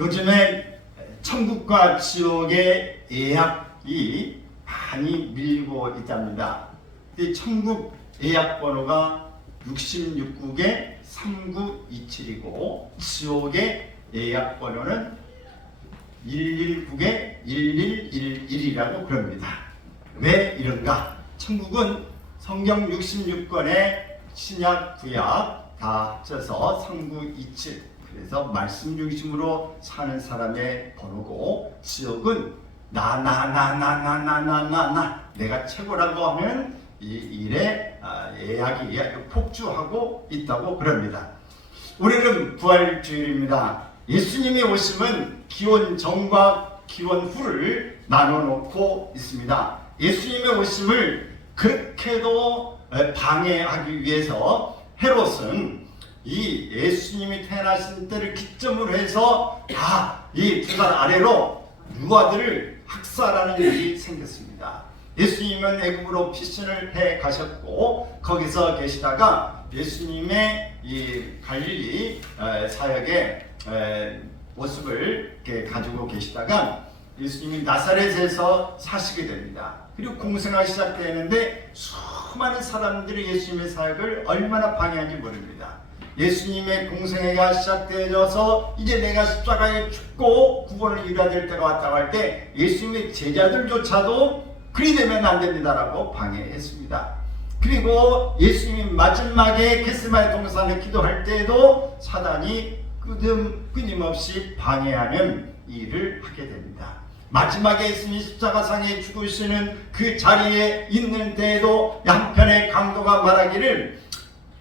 요즘에 천국과 지옥의 예약이 많이 밀리고 있답니다. 이 천국 예약 번호가 66국의 3927이고 지옥의 예약 번호는 119의 1111이라고 그럽니다. 왜 이런가? 천국은 성경 66권의 신약 구약 다 합쳐서 3927, 그래서 말씀 중심으로 사는 사람의 번호고, 지옥은 나 내가 최고라고 하면 이 일에 예약이 폭주하고 있다고 그럽니다. 우리는 부활주일입니다. 예수님의 오심은 기원 전과 기원 후를 나눠놓고 있습니다. 예수님의 오심을 그렇게도 방해하기 위해서 헤롯은 이 예수님이 태어나신 때를 기점으로 해서 이 두 달 아래로 유아들을 학살하는 일이 생겼습니다. 예수님은 애굽으로 피신을 해 가셨고, 거기서 계시다가 예수님의 이 갈릴리 사역의 모습을 이렇게 가지고 계시다가 예수님이 나사렛에서 사시게 됩니다. 그리고 공생활 시작되는데 수많은 사람들이 예수님의 사역을 얼마나 방해하는지 모릅니다. 예수님의 공생애가 시작되어서 이제 내가 십자가에 죽고 구원을 이뤄야 될 때가 왔다고 할 때 예수님의 제자들조차도 그리 되면 안 됩니다라고 방해했습니다. 그리고 예수님이 마지막에 겟세마네 동산에 기도할 때에도 사단이 끊임없이 방해하는 일을 하게 됩니다. 마지막에 예수님이 십자가상에 죽으시는 그 자리에 있는 때에도 한편의 강도가 말하기를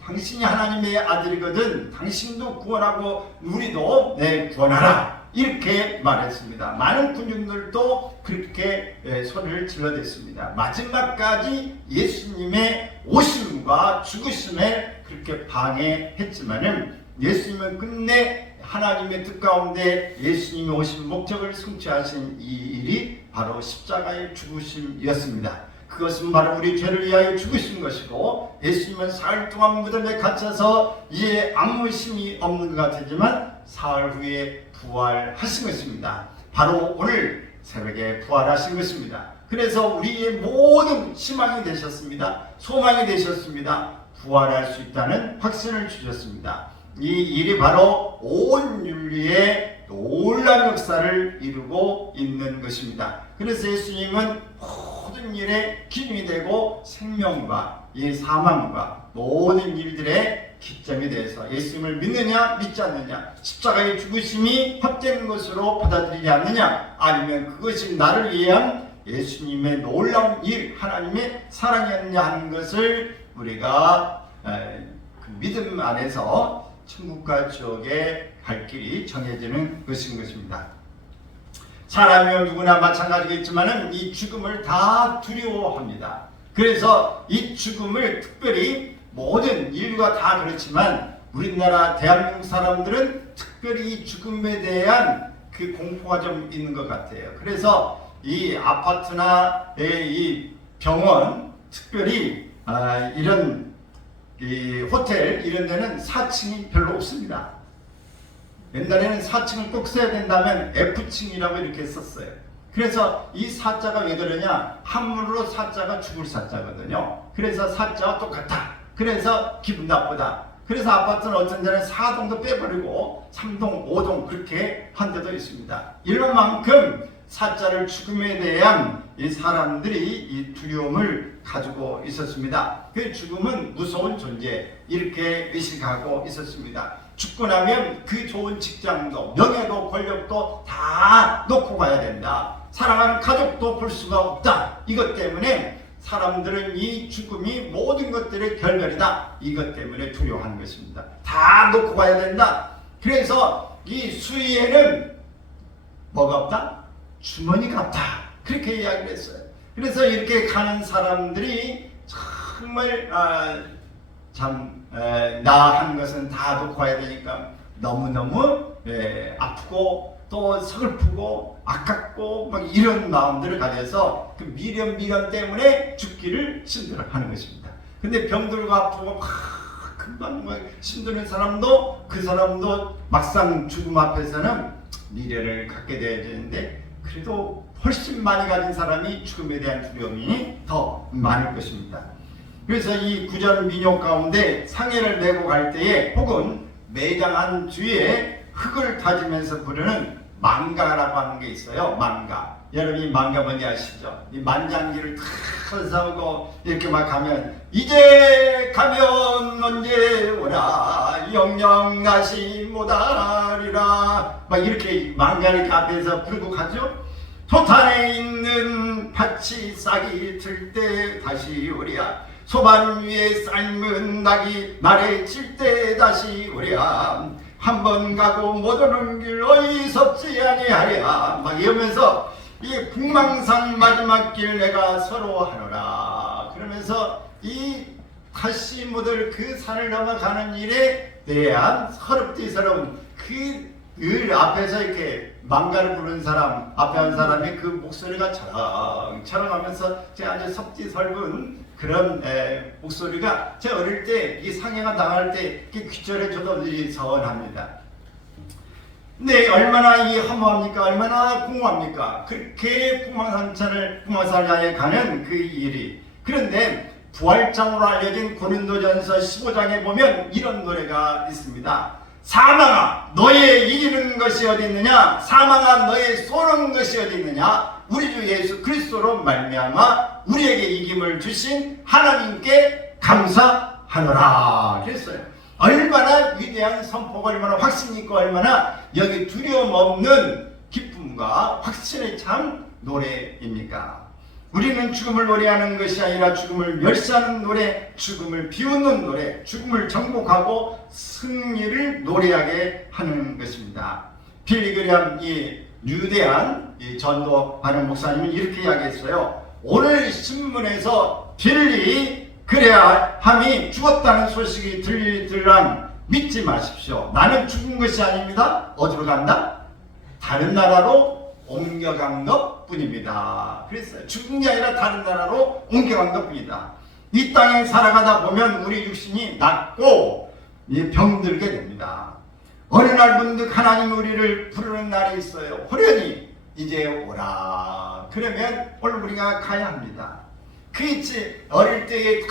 당신이 하나님의 아들이거든 당신도 구원하고 우리도 구원하라, 이렇게 말했습니다. 많은 군중들도 그렇게 소리를 질러댔습니다. 마지막까지 예수님의 오심과 죽으심에 그렇게 방해했지만은 예수님은 끝내 하나님의 뜻 가운데 예수님이 오신 목적을 성취하신 이 일이 바로 십자가의 죽으심이었습니다. 그것은 바로 우리 죄를 위하여 죽으신 것이고, 예수님은 사흘 동안 무덤에 갇혀서 이제 아무 힘이 없는 것 같지만 사흘 후에 부활하신 것입니다. 바로 오늘 새벽에 부활하신 것입니다. 그래서 우리의 모든 희망이 되셨습니다. 소망이 되셨습니다. 부활할 수 있다는 확신을 주셨습니다. 이 일이 바로 온 인류의 놀라운 역사를 이루고 있는 것입니다. 그래서 예수님은 모든 일에 기준이 되고 생명과 이 사망과 모든 일들의 기점이 되어서 예수님을 믿느냐 믿지 않느냐, 십자가의 죽으심이 합되는 것으로 받아들이지 않느냐, 아니면 그것이 나를 위한 예수님의 놀라운 일, 하나님의 사랑이었느냐 하는 것을 우리가 그 믿음 안에서 천국과 지옥의 갈 길이 정해지는 것인 것입니다. 사람이면 누구나 마찬가지겠지만은 이 죽음을 다 두려워합니다. 그래서 이 죽음을 특별히 모든 인류가 다 그렇지만 우리나라 대한민국 사람들은 특별히 이 죽음에 대한 그 공포가 좀 있는 것 같아요. 그래서 이 아파트나 이 병원, 특별히 이런 이 호텔 이런 데는 4층이 별로 없습니다. 옛날에는 4층을 꼭 써야 된다면 F층이라고 이렇게 썼어요. 그래서 이 사자가 왜 그러냐, 한문으로 사자가 죽을 사자거든요. 그래서 사자와 똑같다. 그래서 기분 나쁘다. 그래서 아파트는 어떤 데는 4동도 빼버리고 3동, 5동 그렇게 한 데도 있습니다. 이런 만큼 사자를 죽음에 대한 이 사람들이 이 두려움을 가지고 있었습니다. 그 죽음은 무서운 존재, 이렇게 의식하고 있었습니다. 죽고 나면 그 좋은 직장도 명예도 권력도 다 놓고 가야 된다. 사랑하는 가족도 볼 수가 없다. 이것 때문에 사람들은 이 죽음이 모든 것들의 결별이다. 이것 때문에 두려워하는 것입니다. 다 놓고 가야 된다. 그래서 이 수위에는 뭐가 없다? 주머니가 없다. 그렇게 이야기를 했어요. 그래서 이렇게 가는 사람들이 정말 나 하는 것은 다 놓고 가야 되니까 너무너무 아프고 또 서글프고 아깝고 막 이런 마음들을 가져서 그 미련 때문에 죽기를 힘들어하는 것입니다. 근데 병들고 아프고 막 금방 막 힘드는 사람도, 그 사람도 막상 죽음 앞에서는 미래를 갖게 되어지는데 그래도 훨씬 많이 가진 사람이 죽음에 대한 두려움이 더 많을 것입니다. 그래서 이 구절 민요 가운데 상해를 메고 갈 때에 혹은 매장한 뒤에 흙을 다지면서 부르는 망가라고 하는 게 있어요. 망가. 여러분이 망가 뭔지 아시죠? 이 만장기를 탁 서고 이렇게 막 가면 이제 가면 언제 오나 영영 다시 못하리라 막 이렇게 망가를 앞에서 부르고 가죠. 토탄에 있는 밭이 싹이 들 때 다시 오랴 소반 위에 삶은 낙이 날에 칠 때 다시 오랴 한 번 가고 못 오는 길 어이섭지 아니하랴 막 이러면서 이 북망산 마지막 길 내가 서로 하노라 그러면서 이 다시 못 올 그 산을 넘어가는 일에 대한 서럽디서러운 그 앞에서 이렇게 망가를 부르는 사람 앞에 한 사람의 그 목소리가 차랑차랑하면서 제가 아주 섭디설분 그런 목소리가 제 어릴 때 이 상해가 당할 때 귀절에 저도 서운합니다. 네, 얼마나 이 허무합니까? 얼마나 공허합니까? 그렇게 풍망산야에 가는 그 일이. 그런데 부활장으로 알려진 고린도전서 15장에 보면 이런 노래가 있습니다. 사망아 너의 이기는 것이 어디 있느냐? 사망아 너의 쏘는 것이 어디 있느냐? 우리 주 예수 그리스도로 말미암아 우리에게 이김을 주신 하나님께 감사하노라 그랬어요. 얼마나 위대한 선포가 얼마나 확신이 있고 얼마나 여기 두려움 없는 기쁨과 확신의 참 노래입니까? 우리는 죽음을 노래하는 것이 아니라 죽음을 멸시하는 노래, 죽음을 비웃는 노래, 죽음을 정복하고 승리를 노래하게 하는 것입니다. 빌리그램 이 유대한 전도하는 목사님은 이렇게 이야기했어요. 오늘 신문에서 빌리 그레아함이 죽었다는 소식이 들리들랑 믿지 마십시오. 나는 죽은 것이 아닙니다. 어디로 간다? 다른 나라로 옮겨간 것 뿐입니다. 그랬어요. 죽은 게 아니라 다른 나라로 옮겨간 것 뿐이다. 이 땅에 살아가다 보면 우리 육신이 낫고 병들게 됩니다. 어느 날 문득 하나님 우리를 부르는 날이 있어요. 호련히 이제 오라. 그러면 오늘 우리가 가야 합니다. 그렇지 어릴 때에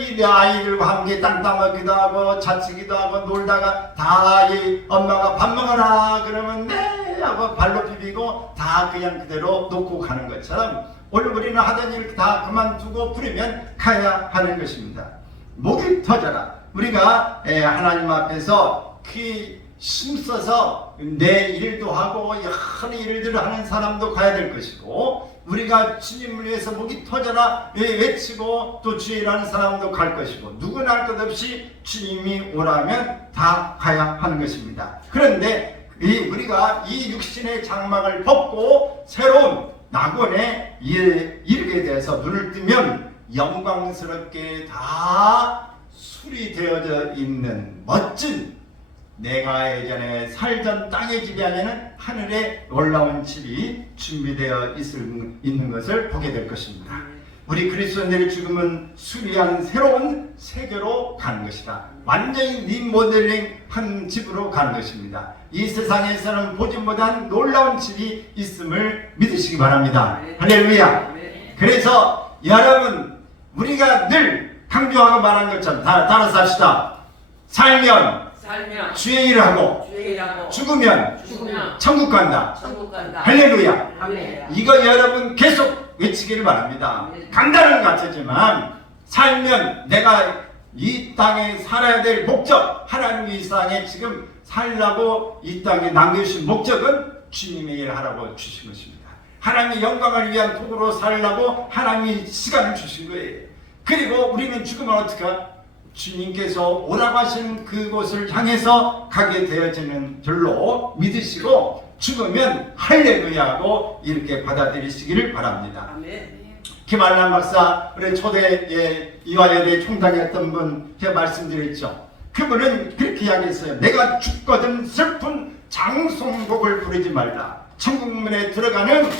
이 아이들과 함께 땅 따먹기도 하고 자치기도 하고 놀다가 다 이 엄마가 밥 먹어라 그러면 네 하고 발로 비비고 다 그냥 그대로 놓고 가는 것처럼 오늘 우리는 하던 일 다 그만두고 부르면 가야 하는 것입니다. 목이 터져라. 우리가 하나님 앞에서 그 힘써서 내 일도 하고 여러 일들을 하는 사람도 가야 될 것이고 우리가 주님을 위해서 목이 터져라 외치고 또 주의 일하는 사람도 갈 것이고 누구나 할 것 없이 주님이 오라면 다 가야 하는 것입니다. 그런데 우리가 이 육신의 장막을 벗고 새로운 낙원에 이르게 돼서 눈을 뜨면 영광스럽게 다 수리되어져 있는 멋진 내가 예전에 살던 땅의 집이 아니는 하늘에 올라온 집이 준비되어 있는 것을 보게 될 것입니다. 우리 그리스도인들의 죽음은 수리한 새로운 세계로 가는 것이다. 완전히 리모델링한 집으로 가는 것입니다. 이 세상에서는 보지 못한 놀라운 집이 있음을 믿으시기 바랍니다. 할렐루야. 그래서 여러분 우리가 늘 강조하고 말한 것처럼 따라서 합시다. 살면 주의 일을 하고 죽으면 천국 간다. 할렐루야. 이거 여러분 계속 외치기를 바랍니다. 간다는 같지만 살면 내가 이 땅에 살아야 될 목적, 하나님이 이 땅에 지금 살라고 이 땅에 남겨주신 목적은 주님의 일을 하라고 주신 것입니다. 하나님의 영광을 위한 도구로 살라고 하나님이 시간을 주신 거예요. 그리고 우리는 죽으면 어떡하? 주님께서 오라고 하신 그곳을 향해서 가게 되어지는 줄로 믿으시고 죽으면 할렐루야 하고 이렇게 받아들이시기를 바랍니다. 김한남 박사 우리 초대 이화여대 총장이었던 분 제가 말씀드렸죠. 그분은 그렇게 이야기했어요. 내가 죽거든 슬픈 장송곡을 부르지 말라. 천국문에 들어가는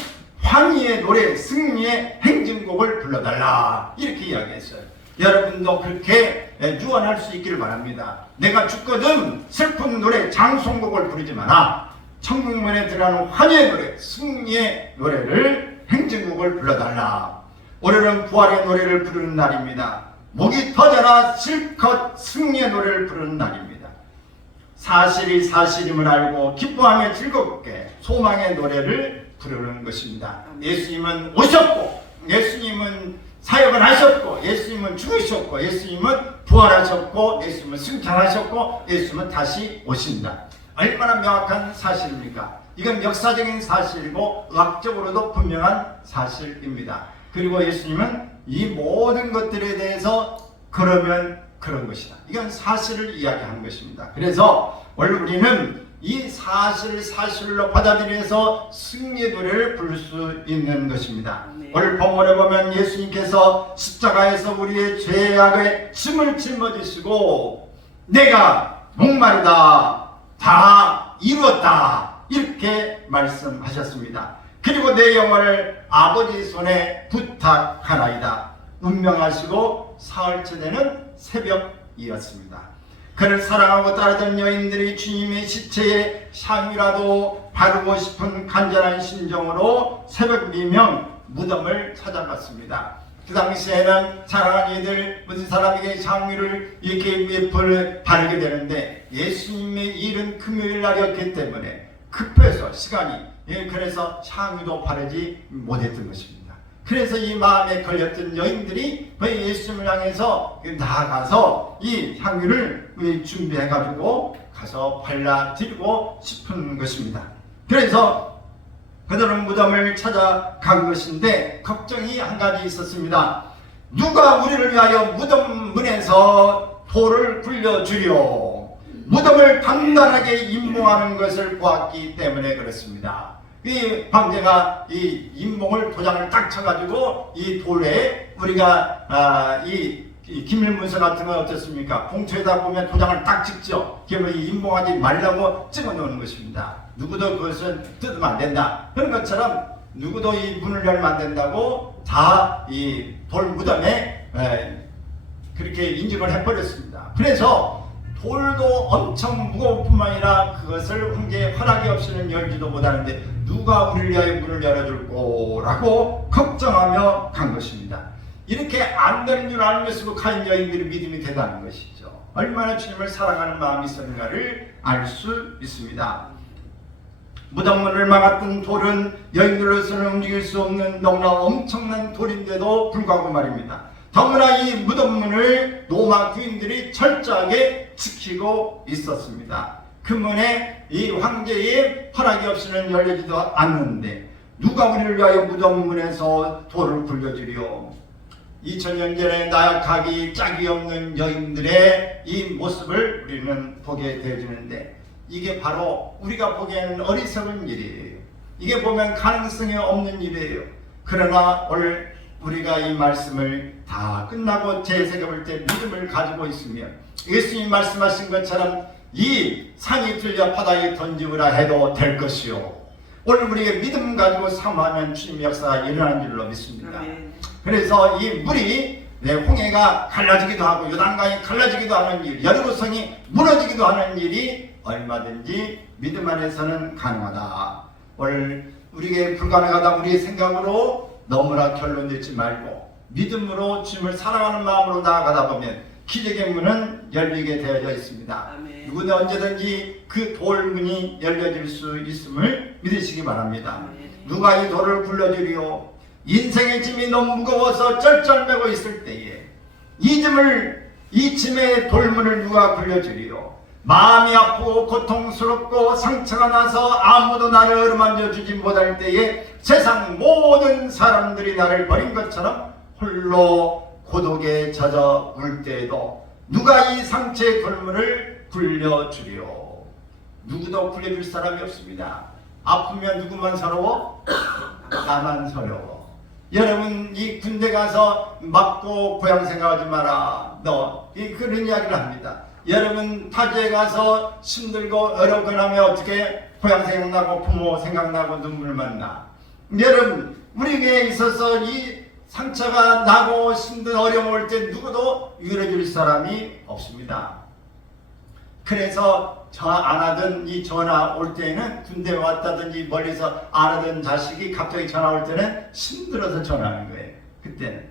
황희의 노래 승리의 행진곡을 불러달라. 이렇게 이야기했어요. 여러분도 그렇게 유언할 수 있기를 바랍니다. 내가 죽거든 슬픈 노래 장송곡을 부르지 마라. 천국문에 들어가는 환희의 노래, 승리의 노래를 행진곡을 불러달라. 오늘은 부활의 노래를 부르는 날입니다. 목이 터져라 실컷 승리의 노래를 부르는 날입니다. 사실이 사실임을 알고 기뻐하며 즐겁게 소망의 노래를 부르는 것입니다. 예수님은 오셨고, 예수님은 사역을 하셨고, 예수님은 죽으셨고, 예수님은 부활하셨고, 예수님은 승천하셨고, 예수님은 다시 오신다. 얼마나 명확한 사실입니까? 이건 역사적인 사실이고 의학적으로도 분명한 사실입니다. 그리고 예수님은 이 모든 것들에 대해서 그러면 그런 것이다. 이건 사실을 이야기한 것입니다. 그래서 오늘 우리는 이 사실을 사실로 받아들여서 승리의 노래를 부를 수 있는 것입니다. 오늘 본문에 보면 예수님께서 십자가에서 우리의 죄악의 짐을 짊어지시고 내가 목마르다, 다 이루었다, 이렇게 말씀하셨습니다. 그리고 내 영혼을 아버지 손에 부탁하나이다. 운명하시고 사흘째 되는 새벽이었습니다. 그를 사랑하고 따르던 여인들이 주님의 시체에 향이라도 바르고 싶은 간절한 심정으로 새벽 미명 무덤을 찾아갔습니다. 그 당시에는 사랑하는 이들 무슨 사람에게 향유를 이렇게 바르게 되는데 예수님의 일은 금요일 날이었기 때문에 급해서 시간이, 그래서 향유도 바르지 못했던 것입니다. 그래서 이 마음에 걸렸던 여인들이 예수님을 향해서 나아가서 이 향유를 준비해 가지고 가서 발라드리고 싶은 것입니다. 그래서 그들은 무덤을 찾아간 것인데 걱정이 한 가지 있었습니다. 누가 우리를 위하여 무덤 문에서 돌을 굴려주려? 무덤을 단단하게 임봉하는 것을 보았기 때문에 그렇습니다. 이 황제가 이 임봉을 도장을 딱 쳐가지고 이 돌에 우리가 이 기밀문서 같은 건 어떻습니까? 봉투에다 보면 도장을 딱 찍죠. 그러면 이 임봉하지 말라고 찍어 놓는 것입니다. 누구도 그것은 뜯으면 안 된다. 그런 것처럼 누구도 이 문을 열면 안 된다고 다 이 돌 무덤에 그렇게 인증을 해버렸습니다. 그래서 돌도 엄청 무거울 뿐만 아니라 그것을 황제의 허락이 없이는 열지도 못하는데 누가 우리를 위하여 문을 열어줄 거라고 걱정하며 간 것입니다. 이렇게 안 되는 줄 알면서도 가인 여인들의 믿음이 대단한 것이죠. 얼마나 주님을 사랑하는 마음이 있었는가를 알 수 있습니다. 무덤문을 막았던 돌은 여인들로서는 움직일 수 없는 너무나 엄청난 돌인데도 불구하고 말입니다. 더구나 이 무덤문을 로마 군인들이 철저하게 지키고 있었습니다. 그 문에 이 황제의 허락이 없이는 열리지도 않는데 누가 우리를 위하여 무덤문에서 돌을 굴려주리요? 2000년 전에 나약하기 짝이 없는 여인들의 이 모습을 우리는 보게 되어지는데 이게 바로 우리가 보기에는 어리석은 일이에요. 이게 보면 가능성이 없는 일이에요. 그러나 오늘 우리가 이 말씀을 다 끝나고 재새겨볼 때 믿음을 가지고 있으면 예수님이 말씀하신 것처럼 이 산이 들려 바다에 던지우라 해도 될 것이요. 오늘 우리에게 믿음 가지고 사모하면 주님의 역사가 일어나는 줄로 믿습니다. 그래서 이 물이 홍해가 갈라지기도 하고 요단강이 갈라지기도 하는 일, 여리고성이 무너지기도 하는 일이 얼마든지 믿음 안에서는 가능하다. 오늘 우리에게 불가능하다 우리의 생각으로 너무나 결론 내지 말고 믿음으로 주님을 사랑하는 마음으로 나아가다 보면 기적의 문은 열리게 되어져 있습니다. 아멘. 누구나 언제든지 그 돌문이 열려질 수 있음을 믿으시기 바랍니다. 아멘. 누가 이 돌을 굴려주리요? 인생의 짐이 너무 무거워서 쩔쩔매고 있을 때에 이 짐의 돌문을 누가 굴려주리요? 마음이 아프고 고통스럽고 상처가 나서 아무도 나를 어루만져 주지 못할 때에 세상 모든 사람들이 나를 버린 것처럼 홀로 고독에 젖어 울 때에도 누가 이 상처의 돌문을 굴려주리요? 누구도 굴려줄 사람이 없습니다. 아프면 누구만 서러워? 나만 서러워. 여러분 이 군대 가서 맞고 고향 생각하지 마라. 너 그런 이야기를 합니다. 여러분 타지에 가서 힘들고 어렵거나 하면 어떻게 고향 생각나고 부모 생각나고 눈물만 나. 여러분 우리에게 있어서 이 상처가 나고 힘든 어려움을 때 누구도 위로해 줄 사람이 없습니다. 그래서 안 하던 이 전화 올 때는 군대 왔다든지 멀리서 안 하던 자식이 갑자기 전화 올 때는 힘들어서 전화하는 거예요. 그때는.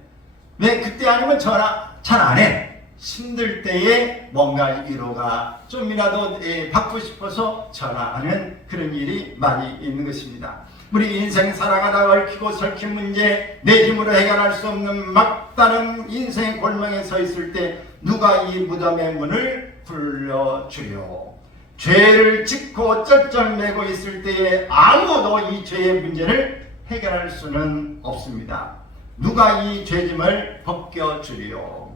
왜 그때 아니면 전화 잘 안 해. 힘들 때에 뭔가 위로가 좀이라도 받고 싶어서 전화하는 그런 일이 많이 있는 것입니다. 우리 인생 살아가다 얽히고 설킨 문제, 내 힘으로 해결할 수 없는 막다른 인생의 골망에 서 있을 때 누가 이 무덤의 문을 굴려주려? 죄를 짓고 쩔쩔매고 있을 때에 아무도 이 죄의 문제를 해결할 수는 없습니다. 누가 이 죄짐을 벗겨주리요?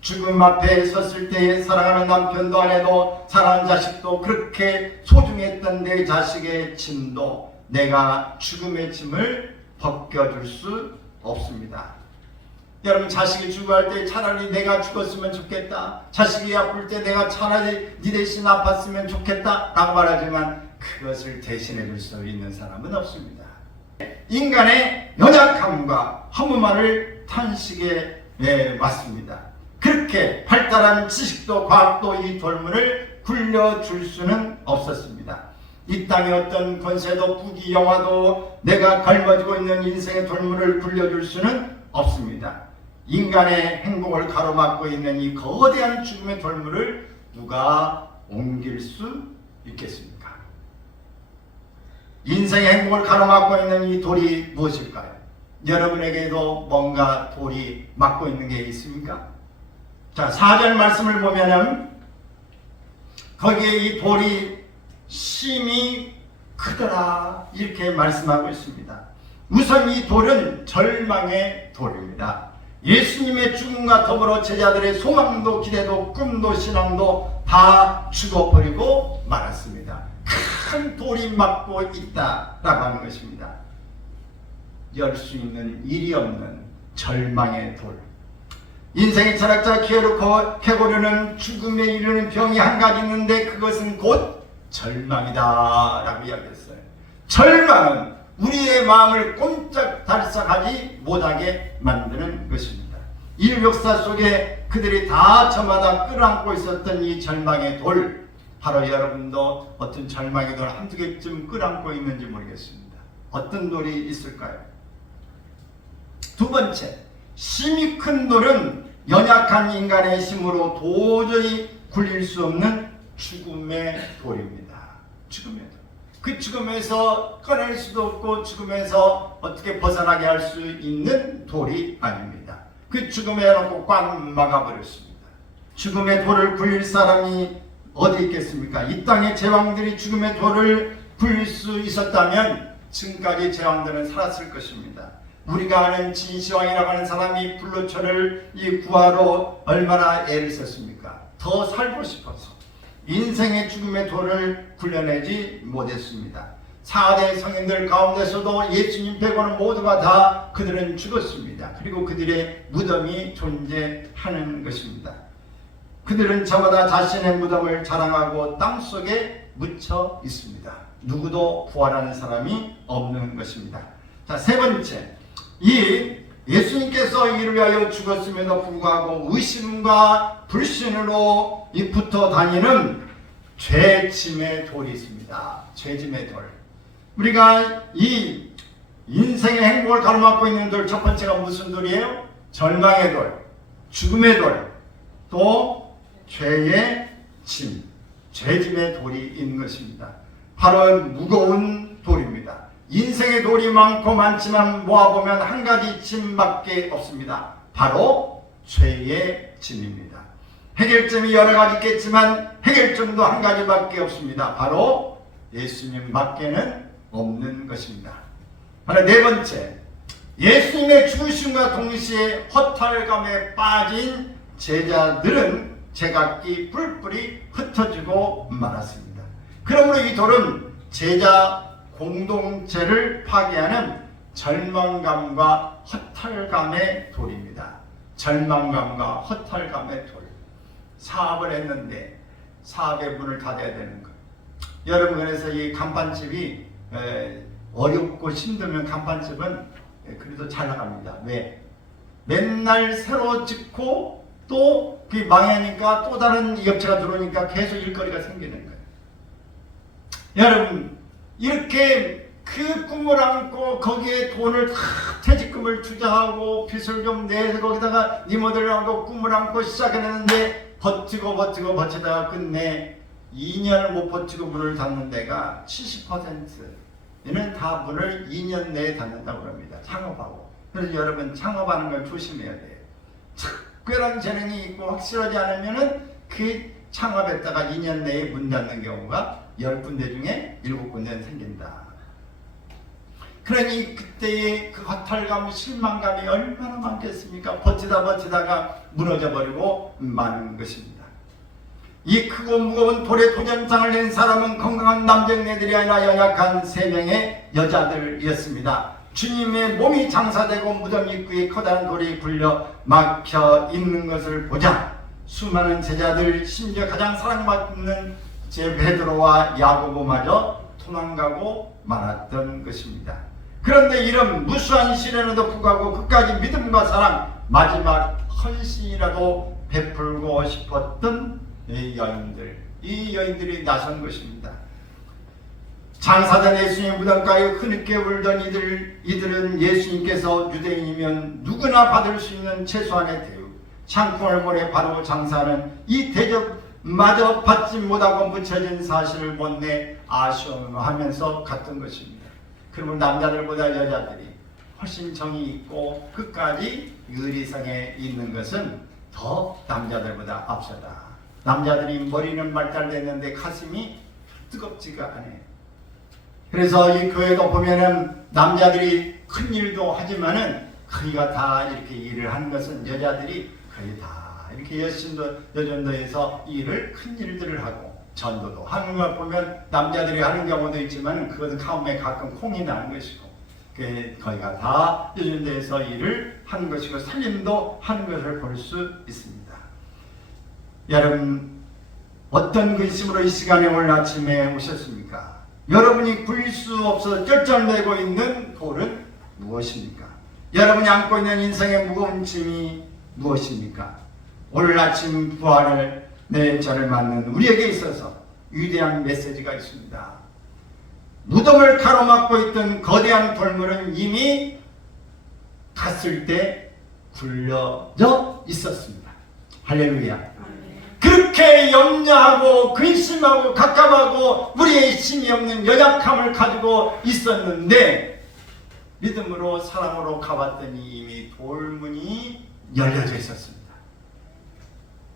죽음 앞에 섰을 때에 사랑하는 남편도 아내도 사랑하는 자식도 그렇게 소중했던 내 자식의 짐도 내가 죽음의 짐을 벗겨줄 수 없습니다. 여러분, 자식이 죽어갈 때 차라리 내가 죽었으면 좋겠다, 자식이 아플 때 내가 차라리 네 대신 아팠으면 좋겠다 라고 말하지만 그것을 대신해 줄 수 있는 사람은 없습니다. 인간의 연약함과 허무함을 탄식에 왔습니다. 그렇게 발달한 지식도 과학도 이 돌문을 굴려줄 수는 없었습니다. 이 땅의 어떤 권세도 부귀 영화도 내가 걸머지고 있는 인생의 돌문을 굴려줄 수는 없습니다. 인간의 행복을 가로막고 있는 이 거대한 죽음의 돌문을 누가 옮길 수 있겠습니까? 인생의 행복을 가로막고 있는 이 돌이 무엇일까요? 여러분에게도 뭔가 돌이 막고 있는 게 있습니까? 자, 4절 말씀을 보면은 거기에 이 돌이 심히 크더라 이렇게 말씀하고 있습니다. 우선 이 돌은 절망의 돌입니다. 예수님의 죽음과 더불어 제자들의 소망도 기대도 꿈도 신앙도 다 죽어버리고 말았습니다. 큰 돌이 막고 있다라고 하는 것입니다. 열 수 있는 일이 없는 절망의 돌. 인생의 철학자 케고르는 죽음에 이르는 병이 한 가지 있는데 그것은 곧 절망이다 라고 이야기했어요. 절망은 우리의 마음을 꼼짝달싹하지 못하게 만드는 것입니다. 인류 역사 속에 그들이 다 저마다 끌어안고 있었던 이 절망의 돌, 바로 여러분도 어떤 절망의 돌 한두 개쯤 끌어안고 있는지 모르겠습니다. 어떤 돌이 있을까요? 두 번째, 심히 큰 돌은 연약한 인간의 힘으로 도저히 굴릴 수 없는 죽음의 돌입니다. 죽음의 돌. 그 죽음에서 꺼낼 수도 없고 죽음에서 어떻게 벗어나게 할 수 있는 돌이 아닙니다. 그 죽음에 놓고 꽉 막아버렸습니다. 죽음의 돌을 굴릴 사람이 어디 있겠습니까? 이 땅의 제왕들이 죽음의 돌을 굴릴 수 있었다면 지금까지 제왕들은 살았을 것입니다. 우리가 아는 진시황이라고 하는 사람이 불로초를 구하러 얼마나 애를 썼습니까? 더 살고 싶어서 인생의 죽음의 돌을 굴려내지 못했습니다. 4대 성인들 가운데서도 예수님 빼고는 모두가 다 그들은 죽었습니다. 그리고 그들의 무덤이 존재하는 것입니다. 그들은 저마다 자신의 무덤을 자랑하고 땅속에 묻혀 있습니다. 누구도 부활하는 사람이 없는 것입니다. 자, 세 번째, 이 예수님께서 이를 위하여 죽었음에도 불구하고 의심과 불신으로 붙어 다니는 죄짐의 돌이 있습니다. 죄짐의 돌. 우리가 이 인생의 행복을 가로막고 있는 돌, 첫 번째가 무슨 돌이에요? 절망의 돌, 죽음의 돌, 또 죄의 짐, 죄짐의 돌이 있는 것입니다. 바로 무거운 돌입니다. 인생의 돌이 많고 많지만 모아보면 한 가지 짐밖에 없습니다. 바로 죄의 짐입니다. 해결점이 여러 가지 있겠지만 해결점도 한 가지밖에 없습니다. 바로 예수님 밖에는 없는 것입니다. 바로 네 번째, 예수님의 죽으심과 동시에 허탈감에 빠진 제자들은 제각기 뿔뿔이 흩어지고 말았습니다. 그러므로 이 돌은 제자 공동체를 파괴하는 절망감과 허탈감의 돌입니다. 절망감과 허탈감의 돌. 사업을 했는데 사업의 문을 닫아야 되는 것. 여러분, 그래서 이 간판집이 어렵고 힘들면 간판집은 그래도 잘 나갑니다. 왜? 맨날 새로 짓고 또 그게 망하니까 또 다른 업체가 들어오니까 계속 일거리가 생기는 거예요. 여러분 이렇게 그 꿈을 안고 거기에 돈을 다 퇴직금을 투자하고 빚을 좀 내서 거기다가 니모델하고 꿈을 안고 시작했는데 버티다가 끝내 2년을 못 버티고 문을 닫는 데가 70%는 다 문을 2년 내에 닫는다고 합니다. 창업하고. 그래서 여러분 창업하는 걸 조심해야 돼요. 특별한 재능이 있고 확실하지 않으면은 그 창업했다가 2년 내에 문 닫는 경우가 10군데 중에 7군데는 생긴다. 그러니 그때의 그 허탈감, 실망감이 얼마나 많겠습니까? 버티다가 무너져 버리고 마는 것입니다. 이 크고 무거운 돌의 도전장을 낸 사람은 건강한 남자애들이 아니라 연약한 3명의 여자들이었습니다. 주님의 몸이 장사되고 무덤 입구에 커다란 돌이 굴려 막혀 있는 것을 보자 수많은 제자들, 심지어 가장 사랑받는 제 베드로와 야고보마저 도망가고 말았던 것입니다. 그런데 이런 무수한 시련에도 불구하고 끝까지 믿음과 사랑, 마지막 헌신이라도 베풀고 싶었던 이 여인들이 나선 것입니다. 장사된 예수님 무덤가에 흐느껴 울던 이들은 예수님께서 유대인이면 누구나 받을 수 있는 최소한의 대우, 창고월골에 바로 장사하는 이 대접마저 받지 못하고 묻혀진 사실을 못내 아쉬워하면서 갔던 것입니다. 그러면 남자들보다 여자들이 훨씬 정이 있고 끝까지 의리성에 있는 것은 더 남자들보다 앞서다. 남자들이 머리는 발달됐는데 가슴이 뜨겁지가 않아요. 그래서 이 교회도 보면은 남자들이 큰 일도 하지만은 거의가 다 이렇게 일을 하는 것은 여자들이 거의 다 이렇게 여전도에서 큰 일들을 하고 전도도 하는 걸 보면 남자들이 하는 경우도 있지만 그것은 가끔 콩이 나는 것이고 거의가 다 여전도에서 일을 하는 것이고 살림도 하는 것을 볼 수 있습니다. 여러분 어떤 근심으로 이 시간에 오늘 아침에 오셨습니까? 여러분이 굴릴 수 없어 쩔쩔매고 있는 돌은 무엇입니까? 여러분이 안고 있는 인생의 무거운 짐이 무엇입니까? 오늘 아침 부활을 내 저를 맞는 우리에게 있어서 위대한 메시지가 있습니다. 무덤을 가로막고 있던 거대한 돌물은 이미 갔을 때 굴려져 있었습니다. 할렐루야. 그렇게 염려하고 근심하고 갑갑하고 우리의 힘이 없는 연약함을 가지고 있었는데 믿음으로 사랑으로 가봤더니 이미 돌문이 열려져 있었습니다.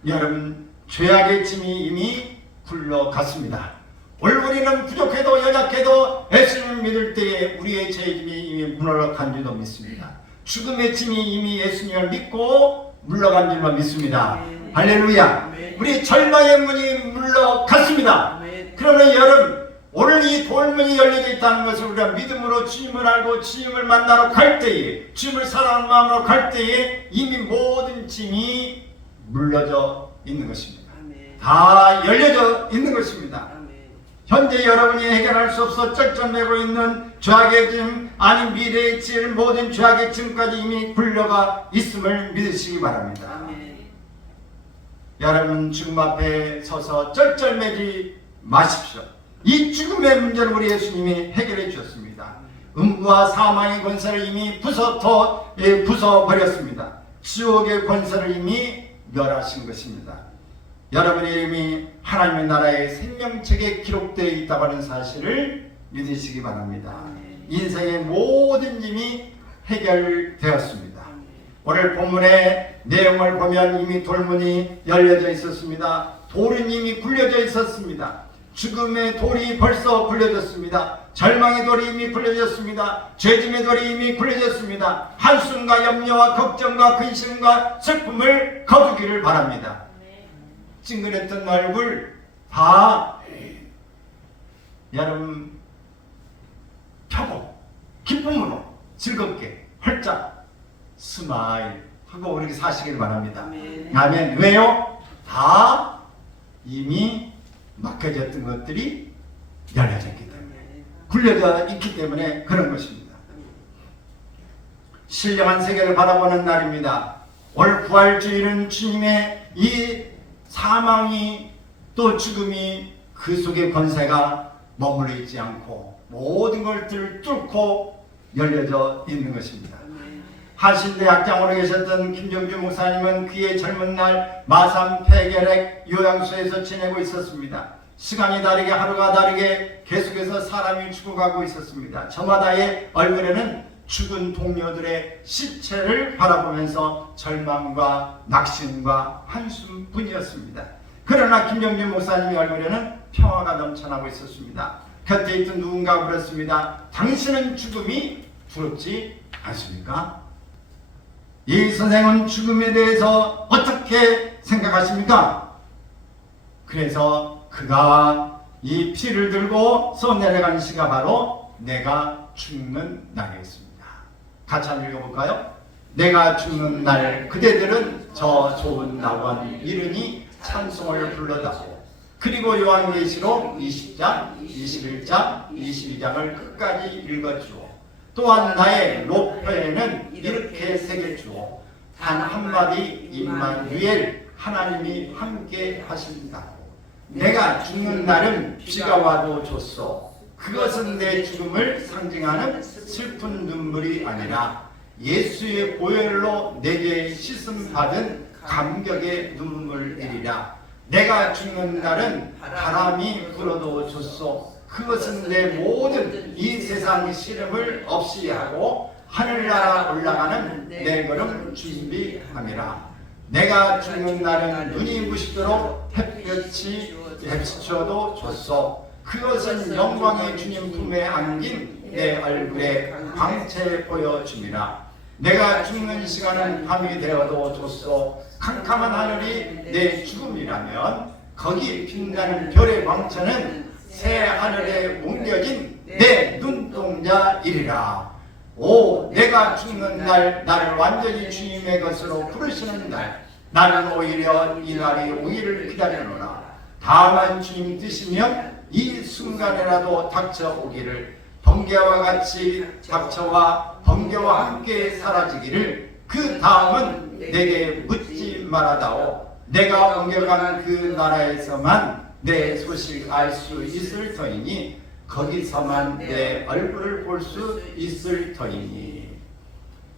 여러분 죄악의 짐이 이미 굴러갔습니다. 오늘 우리는 부족해도 연약해도 예수님을 믿을 때에 우리의 죄의 짐이 이미 물러간 줄로 믿습니다. 죽음의 짐이 이미 예수님을 믿고 물러간 줄로 믿습니다. 할렐루야. 우리 절망의 문이 물러갔습니다. 그러면 여러분 오늘 이 돌문이 열려져 있다는 것을 우리가 믿음으로 주님을 알고 주님을 만나러 갈 때에 주님을 사랑하는 마음으로 갈 때에 이미 모든 짐이 물러져 있는 것입니다. 다 열려져 있는 것입니다. 현재 여러분이 해결할 수 없어 쩔쩔매고 있는 죄악의 짐 아닌 미래의 질 모든 죄악의 짐까지 이미 굴려가 있음을 믿으시기 바랍니다. 여러분 죽음 앞에 서서 쩔쩔매지 마십시오. 이 죽음의 문제는 우리 예수님이 해결해 주셨습니다. 음부와 사망의 권세를 이미 부숴버렸습니다. 지옥의 권세를 이미 멸하신 것입니다. 여러분의 이름이 하나님의 나라의 생명책에 기록되어 있다고 하는 사실을 믿으시기 바랍니다. 인생의 모든 짐이 해결되었습니다. 오늘 본문의 내용을 보면 이미 돌문이 열려져 있었습니다. 돌은 이미 굴려져 있었습니다. 죽음의 돌이 벌써 굴려졌습니다. 절망의 돌이 이미 굴려졌습니다. 죄짐의 돌이 이미 굴려졌습니다. 한숨과 염려와 걱정과 근심과 슬픔을 거두기를 바랍니다. 찡그렸던 얼굴 다 여러분 펴고 기쁨으로 즐겁게 활짝 스마일 하고 우리 사시길 바랍니다. 아멘. 왜요? 다 이미 막혀졌던 것들이 열려져 있기 때문에 굴려져 있기 때문에 그런 것입니다. 신령한 세계를 바라보는 날입니다. 올 부활주일은 주님의 이 사망이 또 죽음이 그 속의 권세가 머물러 있지 않고 모든 것들을 뚫고 열려져 있는 것입니다. 하신대 학장으로 계셨던 김정주 목사님은 그의 젊은 날 마산 폐결핵 요양소에서 지내고 있었습니다. 시간이 다르게 하루가 다르게 계속해서 사람이 죽어가고 있었습니다. 저마다의 얼굴에는 죽은 동료들의 시체를 바라보면서 절망과 낙심과 한숨뿐이었습니다. 그러나 김정준 목사님의 얼굴에는 평화가 넘쳐나고 있었습니다. 곁에 있던 누군가가 물었습니다. 당신은 죽음이 두렵지 않습니까? 이 선생은 죽음에 대해서 어떻게 생각하십니까? 그래서 그가 이 피를 들고 쏘내려가는 시가 바로 내가 죽는 날이었습니다. 같이 한번 읽어볼까요? 내가 죽는 날 그대들은 저 좋은 낙원 이르니 찬송을 불러다오. 그리고 요한계시록 20장, 21장, 22장을 끝까지 읽어주오. 또한 나의 로표에는 이렇게 새겨주오. 단 한마디 임마누엘 하나님이 함께 하신다고. 내가 죽는 날은 비가 와도 좋소. 그것은 내 죽음을 상징하는 슬픈 눈물이 아니라 예수의 보혈로 내게 씻음 받은 감격의 눈물이리라. 내가 죽는 날은 바람이 불어도 좋소. 그것은 내 모든 이 세상 시름을 없이 하고 하늘나라 올라가는 내 걸음 준비함이라. 내가 죽는 날은 눈이 부시도록 햇볕이 비춰도 좋소. 그것은 영광의 주님 품에 안긴 내 얼굴에 광채 보여줌이라. 내가 죽는 시간은 밤이 되어도 좋소. 캄캄한 하늘이 내 죽음이라면 거기 빛나는 별의 광채는 새 하늘에 옮겨진 내 눈동자이리라. 오, 내가 죽는 날 나를 완전히 주님의 것으로 부르시는 날, 나는 오히려 이 날이 오기를 기다리노라. 다만 주님 뜻이면 이 순간이라도 닥쳐오기를, 번개와 같이 닥쳐와 번개와 함께 사라지기를. 그 다음은 내게 묻지 말아다오. 내가 옮겨가는 그 나라에서만 내 소식 알 수 있을 터이니 거기서만 내 얼굴을 볼 수 있을 터이니.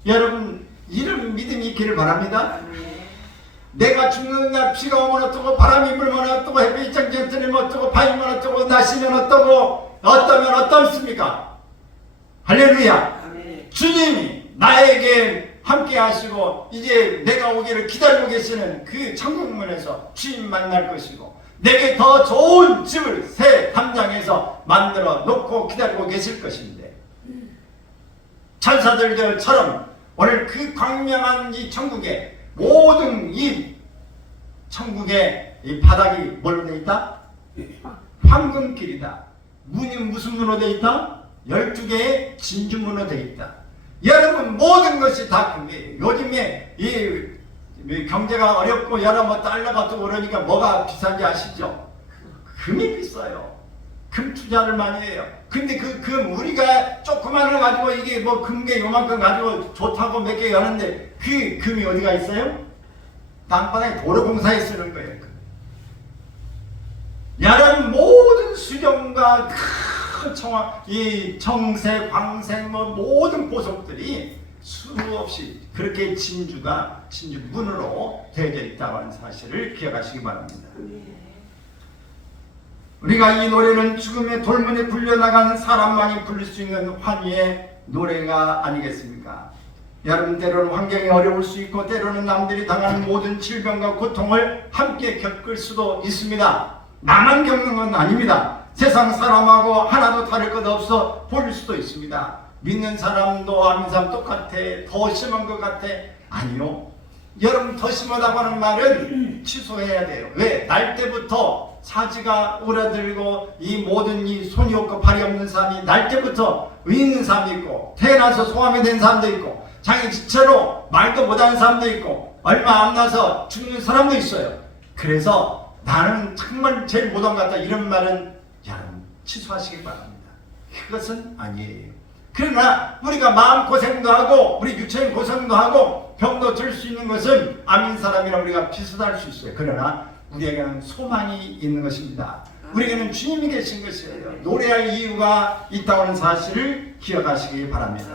여러분, 이런 믿음이 있기를 바랍니다. 내가 죽는 날 비가 오면 어떠고 바람이 불면 어떠고 햇빛이 쨍쨍 뜨면 어떠고 바위면 어떠고 날씨면 어떠고 어떠면 어떻습니까? 할렐루야. 아멘. 주님이 나에게 함께 하시고 이제 내가 오기를 기다리고 계시는 그 천국문에서 주님 만날 것이고 내게 더 좋은 집을 새 담장에서 만들어 놓고 기다리고 계실 것인데, 천사들처럼 오늘 그 광명한 이 천국에 모든 이 천국의 이 바닥이 뭘로 되어 있다? 황금길이다. 문이 무슨 문으로 되어 있다? 12개의 진주문으로 되어 있다. 여러분, 모든 것이 다 금이에요. 요즘에 이 경제가 어렵고 여러 뭐 달러가 또 그러니까 뭐가 비싼지 아시죠? 금이 비싸요. 금 투자를 많이 해요. 근데 그 금 우리가 조그만 걸 가지고 이게 뭐 금괴 요만큼 가지고 좋다고 몇 개 여는데 그 금이 어디가 있어요? 땅바닥에 도로공사에 쓰는 거예요. 여러분, 모든 수정과 이 정세, 광생 뭐 모든 보석들이 수없이 그렇게 진주 문으로 되어져 있다고 하는 사실을 기억하시기 바랍니다. 우리가 이 노래는 죽음의 돌문에 굴려나가는 사람만이 부를 수 있는 환희의 노래가 아니겠습니까? 여러분, 때로는 환경이 어려울 수 있고 때로는 남들이 당하는 모든 질병과 고통을 함께 겪을 수도 있습니다. 나만 겪는 건 아닙니다. 세상 사람하고 하나도 다를 것 없어 보일 수도 있습니다. 믿는 사람도 안 믿는 사람 똑같아. 더 심한 것 같아. 아니요. 여러분, 더 심하다고 하는 말은 취소해야 돼요. 왜? 날 때부터 사지가 오라들고 이 모든 이 손이 없고 발이 없는 사람이 날 때부터 있는 사람도 있고 태어나서 소아이 된 사람도 있고 자기 지체로 말도 못하는 사람도 있고 얼마 안 나서 죽는 사람도 있어요. 그래서 나는 정말 제일 못한 것 같다 이런 말은 여러분 취소하시기 바랍니다. 그것은 아니에요. 그러나 우리가 마음고생도 하고 우리 육체인 고생도 하고 병도 들 수 있는 것은 아민 사람이랑 우리가 비슷할 수 있어요. 그러나 우리에게는 소망이 있는 것입니다. 우리에게는 주님이 계신 것이에요. 노래할 이유가 있다는 사실을 기억하시기 바랍니다.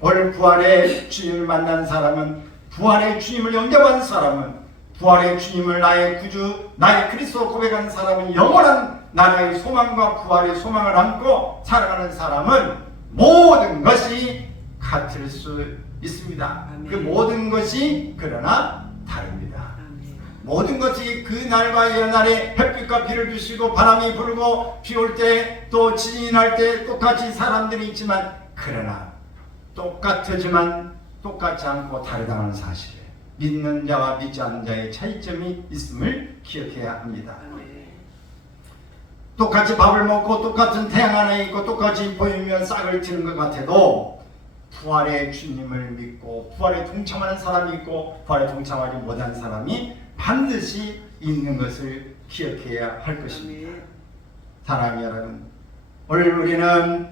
오늘 부활의 주님을 만난 사람은, 부활의 주님을 영접한 사람은, 부활의 주님을 나의 구주, 나의 그리스도 고백한 사람은, 영원한 나라의 소망과 부활의 소망을 안고 살아가는 사람은 모든 것이 같을 수 있습니다. 그 모든 것이 그러나 다릅니다. 모든 것이 그 날과 연날에 햇빛과 비를 주시고 바람이 불고 비 올 때 또 지진이 날 때 똑같이 사람들이 있지만, 그러나 똑같지만 똑같지 않고 다르다는 사실에 믿는 자와 믿지 않는 자의 차이점이 있음을 기억해야 합니다. 똑같이 밥을 먹고 똑같은 태양 안에 있고 똑같이 보이면 싹을 틔는 것 같아도 부활의 주님을 믿고 부활에 동참하는 사람이 있고 부활에 동참하지 못한 사람이 반드시 있는 것을 기억해야 할 것입니다. 사랑하는 여러분, 오늘 우리는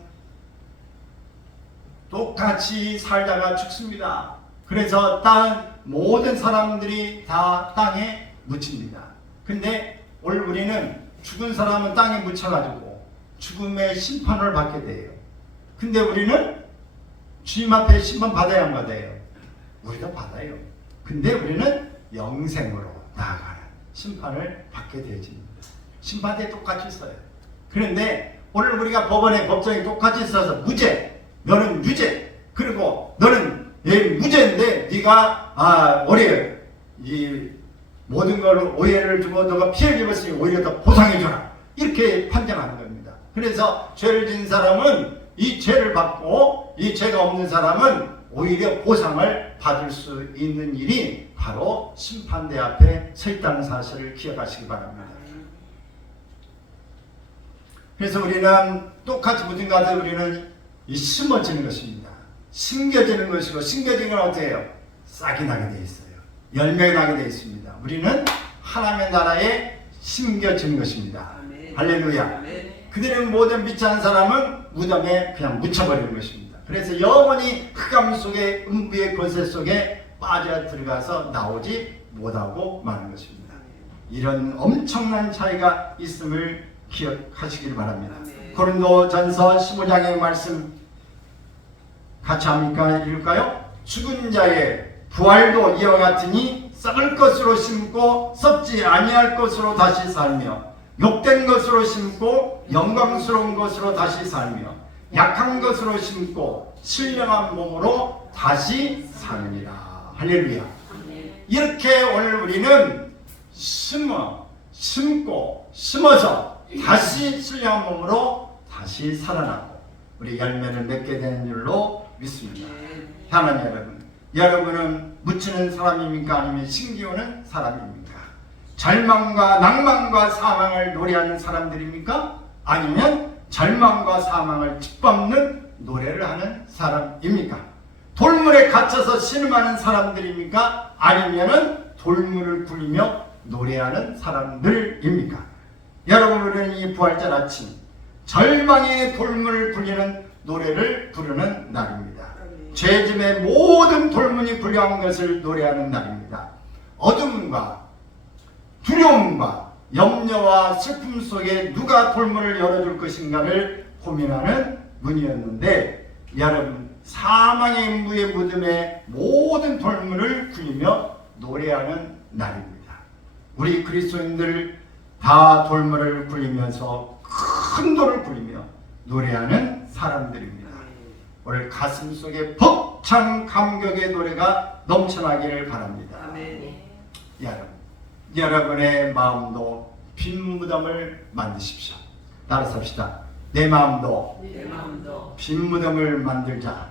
똑같이 살다가 죽습니다. 그래서 모든 사람들이 다 땅에 묻힙니다. 근데 오늘 우리는 죽은 사람은 땅에 묻혀가지고 죽음의 심판을 받게 돼요. 근데 우리는 주님 앞에 심판 받아야 안 받아요? 우리도 받아요. 근데 우리는 영생으로 나아가는 심판을 받게 되어집니다. 심판대 똑같이 있어요. 그런데 오늘 우리가 법원에 법정에 똑같이 있어서 무죄, 너는 유죄, 그리고 너는 무죄인데 네가 오히려 이 모든 걸 오해를 주고 너가 피해를 입었으니 오히려 더 보상해줘라, 이렇게 판정하는 겁니다. 그래서 죄를 지은 사람은 이 죄를 받고 이 죄가 없는 사람은 오히려 보상을 받을 수 있는 일이 바로 심판대 앞에 서 있다는 사실을 기억하시기 바랍니다. 그래서 우리는 똑같이 묻은 가운데 우리는 심어지는 것입니다. 심겨지는 것이고, 심겨지는 건 어떻게 해요? 싹이 나게 되어 있어요. 열매가 나게 되어 있습니다. 우리는 하나님의 나라에 심겨지는 것입니다. 아멘. 할렐루야. 아멘. 그들은 모든 믿지 않은 사람은 무덤에 그냥 묻혀버리는 것입니다. 그래서 영원히 흑암 속에, 음부의 권세 속에 빠져 들어가서 나오지 못하고 마는 것입니다. 이런 엄청난 차이가 있음을 기억하시길 바랍니다. 고린도전서 15장의 말씀 같이 합니까? 읽을까요? 죽은 자의 부활도 이와 같으니 썩을 것으로 심고 썩지 아니할 것으로 다시 살며, 욕된 것으로 심고 영광스러운 것으로 다시 살며, 약한 것으로 심고 신령한 몸으로 다시 삽니다. 할렐루야. 이렇게 오늘 우리는 심고 심어서 다시 신령한 몸으로 다시 살아나고 우리 열매를 맺게 되는 줄로 믿습니다. 하나님 여러분, 여러분은 묻히는 사람입니까? 아니면 심기우는 사람입니까? 절망과 낭만과 사망을 노래하는 사람들입니까? 아니면 절망과 사망을 짓밟는 노래를 하는 사람입니까? 돌물에 갇혀서 신음하는 사람들입니까? 아니면 돌물을 굴리며 노래하는 사람들입니까? 여러분, 우리는 이 부활절 아침 절망의 돌문을 굴리는 노래를 부르는 날입니다. 죄짐의 모든 돌문이 굴려한 것을 노래하는 날입니다. 어둠과 두려움과 염려와 슬픔 속에 누가 돌문을 열어줄 것인가를 고민하는 문이었는데, 여러분, 사망의 인부의 무덤에 모든 돌문을 굴리며 노래하는 날입니다. 우리 그리스도인들 다 돌문을 굴리면서 큰 돌을 굴리며 노래하는 사람들입니다. 오늘 가슴 속에 벅찬 감격의 노래가 넘쳐나기를 바랍니다. 여러분의 마음도 빈 무덤을 만드십시오. 따라서 내 마음도 빈 무덤을 만들자.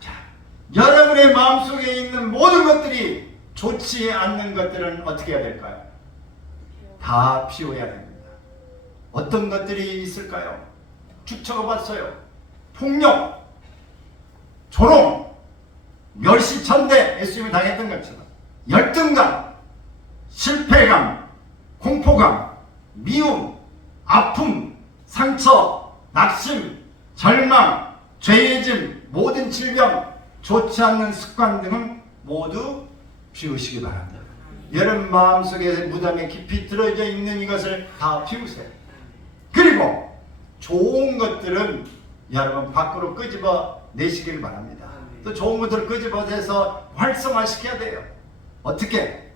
자, 여러분의 마음속에 있는 모든 것들이 좋지 않는 것들은 어떻게 해야 될까요? 다 비워야 됩니다. 어떤 것들이 있을까요? 쭉 적어봤어요. 폭력, 조롱, 멸시천대, 예수님이 당했던 것처럼 열등감, 실패감, 공포감, 미움, 아픔, 상처, 낙심, 절망, 죄짐, 모든 질병, 좋지 않는 습관 등은 모두 비우시기 바랍니다. 여러분 마음속에 무덤에 깊이 들어져 있는 이것을 다 비우세요. 그리고 좋은 것들은 여러분 밖으로 끄집어 내시길 바랍니다. 또 좋은 것들을 끄집어내서 활성화시켜야 돼요. 어떻게?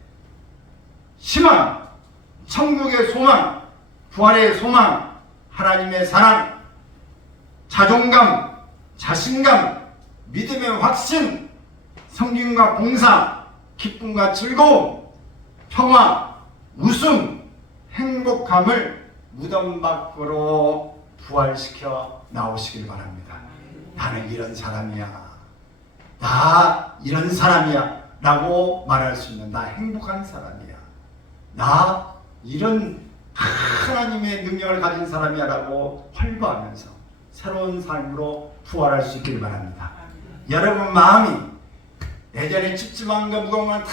희망, 천국의 소망, 부활의 소망, 하나님의 사랑, 자존감, 자신감, 믿음의 확신, 성김과 봉사, 기쁨과 즐거움, 평화, 웃음, 행복함을 무덤 밖으로 부활시켜 나오시길 바랍니다. 나는 이런 사람이야. 나 이런 사람이야 라고 말할 수 있는, 나 행복한 사람이야, 나 이런 하나님의 능력을 가진 사람이야 라고 활보하면서 새로운 삶으로 부활할 수 있기를 바랍니다. 여러분 마음이 예전에 찝찝한가 무거운 건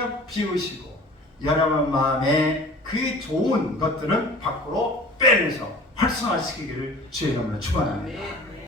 다 비우시고 여러분 마음에 그 좋은 것들은 밖으로 빼내서 활성화시키기를 주의 이름으로 축원합니다.